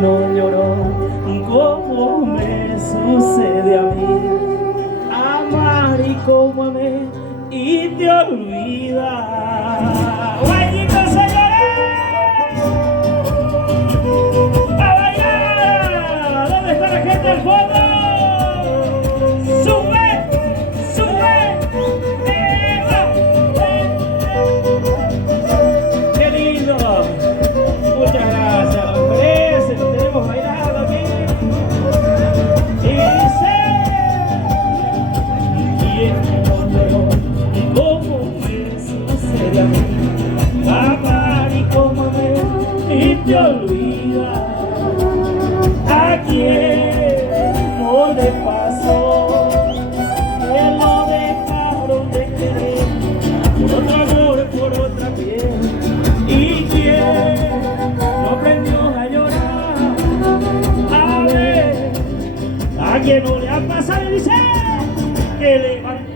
no lloró como me sucede a mí. Amar y como amé y te olvidas. ¡Guayito, señores! ¡A bailar! ¿Dónde está la gente al fondo? ¡Sube! ¡Sube! ¡Qué lindo! Muchas gracias, lo merece, lo tenemos bailando aquí. Y dice: ¿quién no lloró y cómo me sucede a mí? Amar y como amé y te olvidas. ¿A quién no le pasó que lo dejaron de querer por otro amor, por otra piel? ¿Y quién no aprendió a llorar? A ver, ¿a quién no le ha pasado? Y dice que levante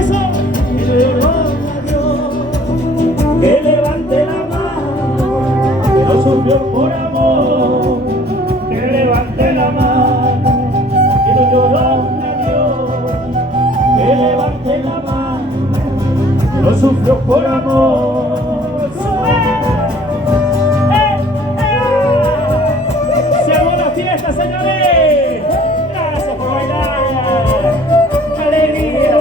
eso, que le lloró a Dios, que levante la mano, que no sufrió por amor, que levante la mano, que no lloró a Dios, que levante la mano, que no sufrió por amor. Se armó la fiesta, señores. Gracias por bailar. Alegría.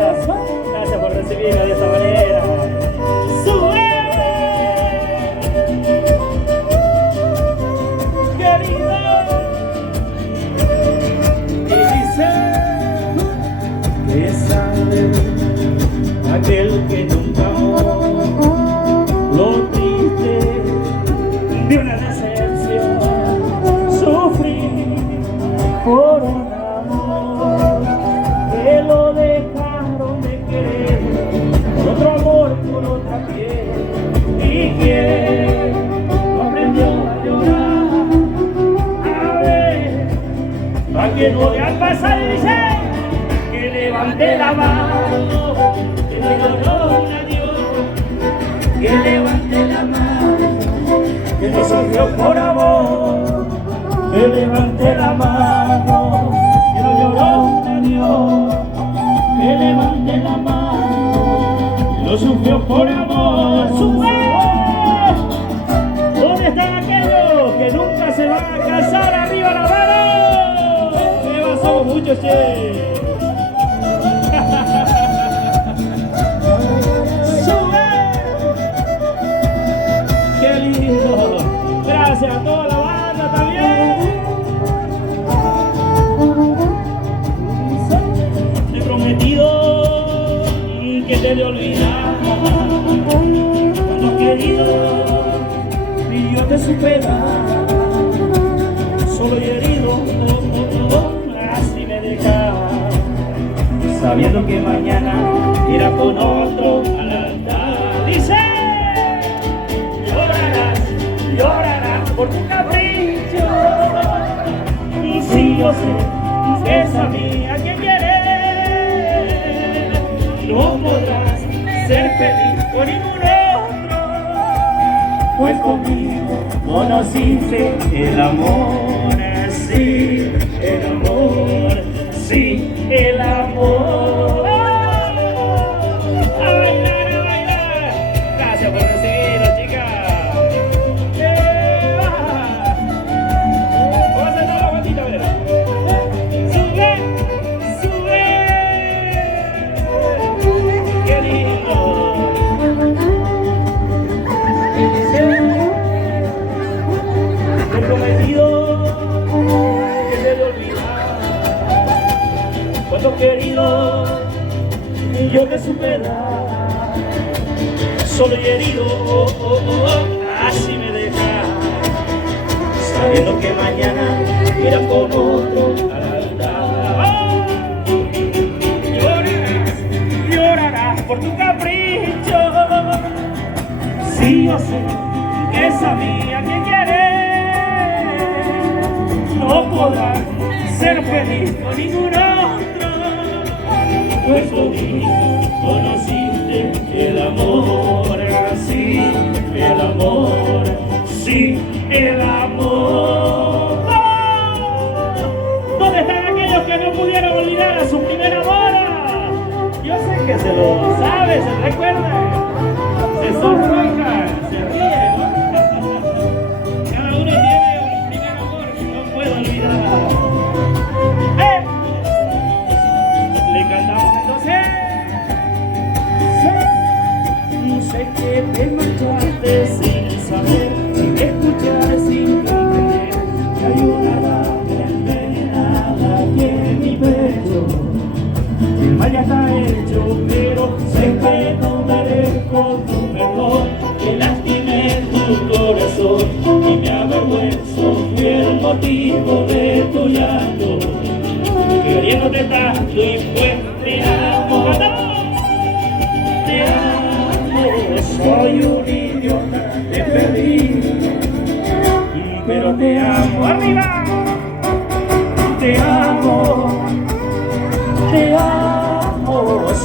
Gracias por recibirme de esta manera. ¡Sube! ¡Querido! Y dice que sabe aquel que nunca amó lo triste de una decepción. Sufrí por un amor que lo dejaron de querer por otro amor, por otra piel. Y quien no aprendió a llorar, a ver, a quien no le ha pasado, dice que levante la mano, que le lloró a Dios, que levante la mano, que no sufrió por amor, que levante la mano, que no lloró a Dios, que levante la mano, que no sufrió por amor. ¡Sube! ¿Dónde están aquellos que nunca se van a casar? ¡Arriba la mano! ¡Que somos muchos, che! ¡Qué lindo! Gracias a toda la banda también. Te he prometido que te he de olvidar. Cuando querido y yo te supe dar. Solo y herido, así me dejas. Sabiendo que mañana irá con otro al altar. Dice: llorarás por tu capricho. Y si yo sé que es a mí a quien quieres, no podrás ser feliz con ningún otro, pues conmigo conociste el amor, sí, el amor, sí, el amor. A bailar, a bailar. Gracias por recibirnos, chicas. Querido, yo te supe dar. Solo y herido, así me dejas. Sabiendo que mañana irá con otro al altar. Llorarás por tu capricho. Si yo sé que es a mí a quien quieres, no podrás ser feliz con ningún otro. Pues conmigo conociste el amor, sí, el amor, sí, el amor. motivo de tu llanto, queriéndote tanto y pues te amo, te amo, soy un idiota, te perdí, pero te amo, arriba, te amo,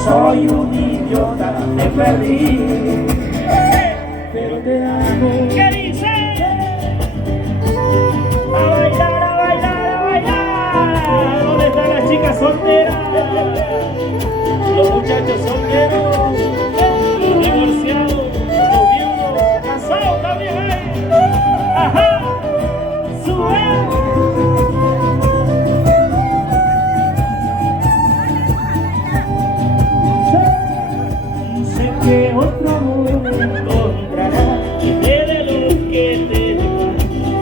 soy un idiota, te perdí, pero te amo. ¿Qué dice? A bailar, a bailar, a bailar. ¿Dónde están las chicas solteras? Los muchachos solteros, los divorciados, los viudos, casados también hay. Ajá, sube. Que otro amor encontrará y de lo que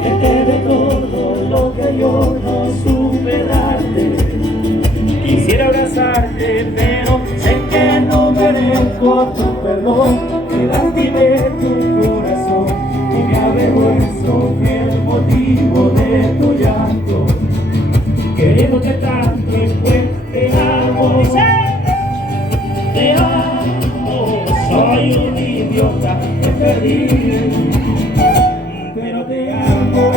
te quede todo lo que yo no supe darte. Quisiera abrazarte, pero sé que no merezco tu perdón, que lastimé tu corazón y me avergüenzo que el motivo de tu llanto, queriéndote tanto y pues te amo, te amo. Soy un idiota, te perdí, pero te amo,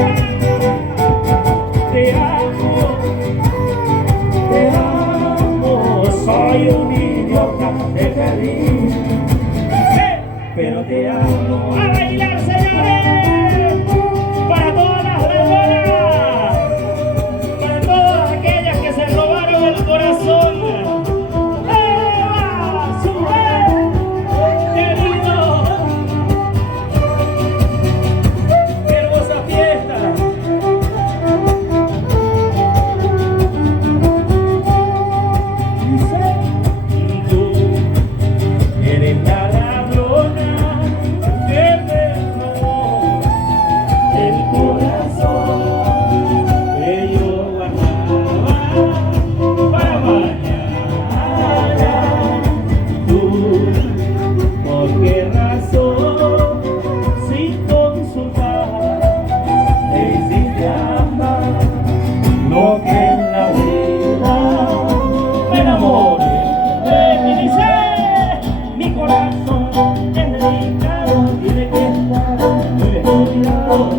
te amo, te amo. Soy un idiota, te perdí, pero te amo. ¡A bailar, señores! Para todas las dragonas, para todas aquellas que se robaron el corazón.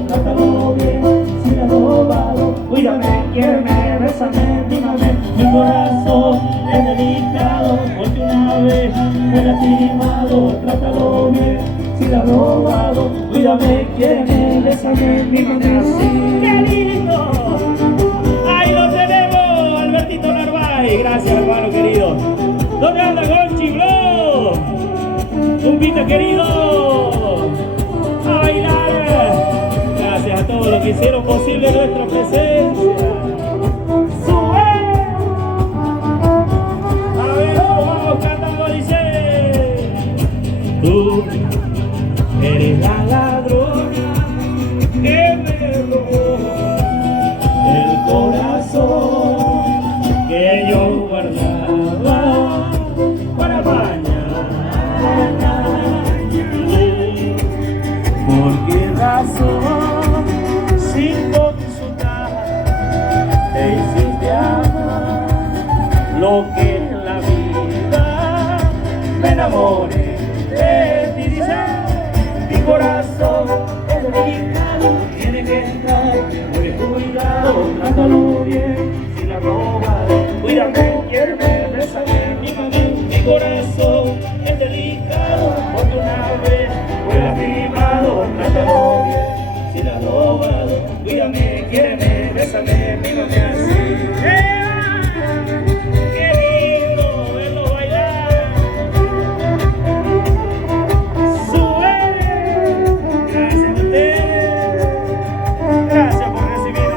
Trátalo bien, si la has robado, cuídame, quiéreme, bésame, dígame, mi corazón es delicado, porque una vez me he lastimado, trátalo bien, si la has robado, cuídame, quiéreme, bésame, dígame así. ¡Qué lindo! Ahí lo tenemos, Albertito Narváez, gracias hermano querido. ¿Dónde anda Gonchi Blo? Un pito querido, a bailar. Gracias a todos los que hicieron posible nuestra presencia. ¡Sube! A ver, vamos cantando, dice. Tú eres la ladrona que me robó el corazón que yo guardaba para mañana. ¿Por qué razón, sin consultar, te hiciste amar lo que en la vida me enamoré de ti? Dice, mi corazón es delicado, tiene que estar muy cuidado, trátalo bien, si la robas, cuídame, quiéreme, bésame, mi corazón es delicado, porque una vez fue lastimado, trátalo bien, si la has robado, cuídame, quiéreme, bésame, mímame así.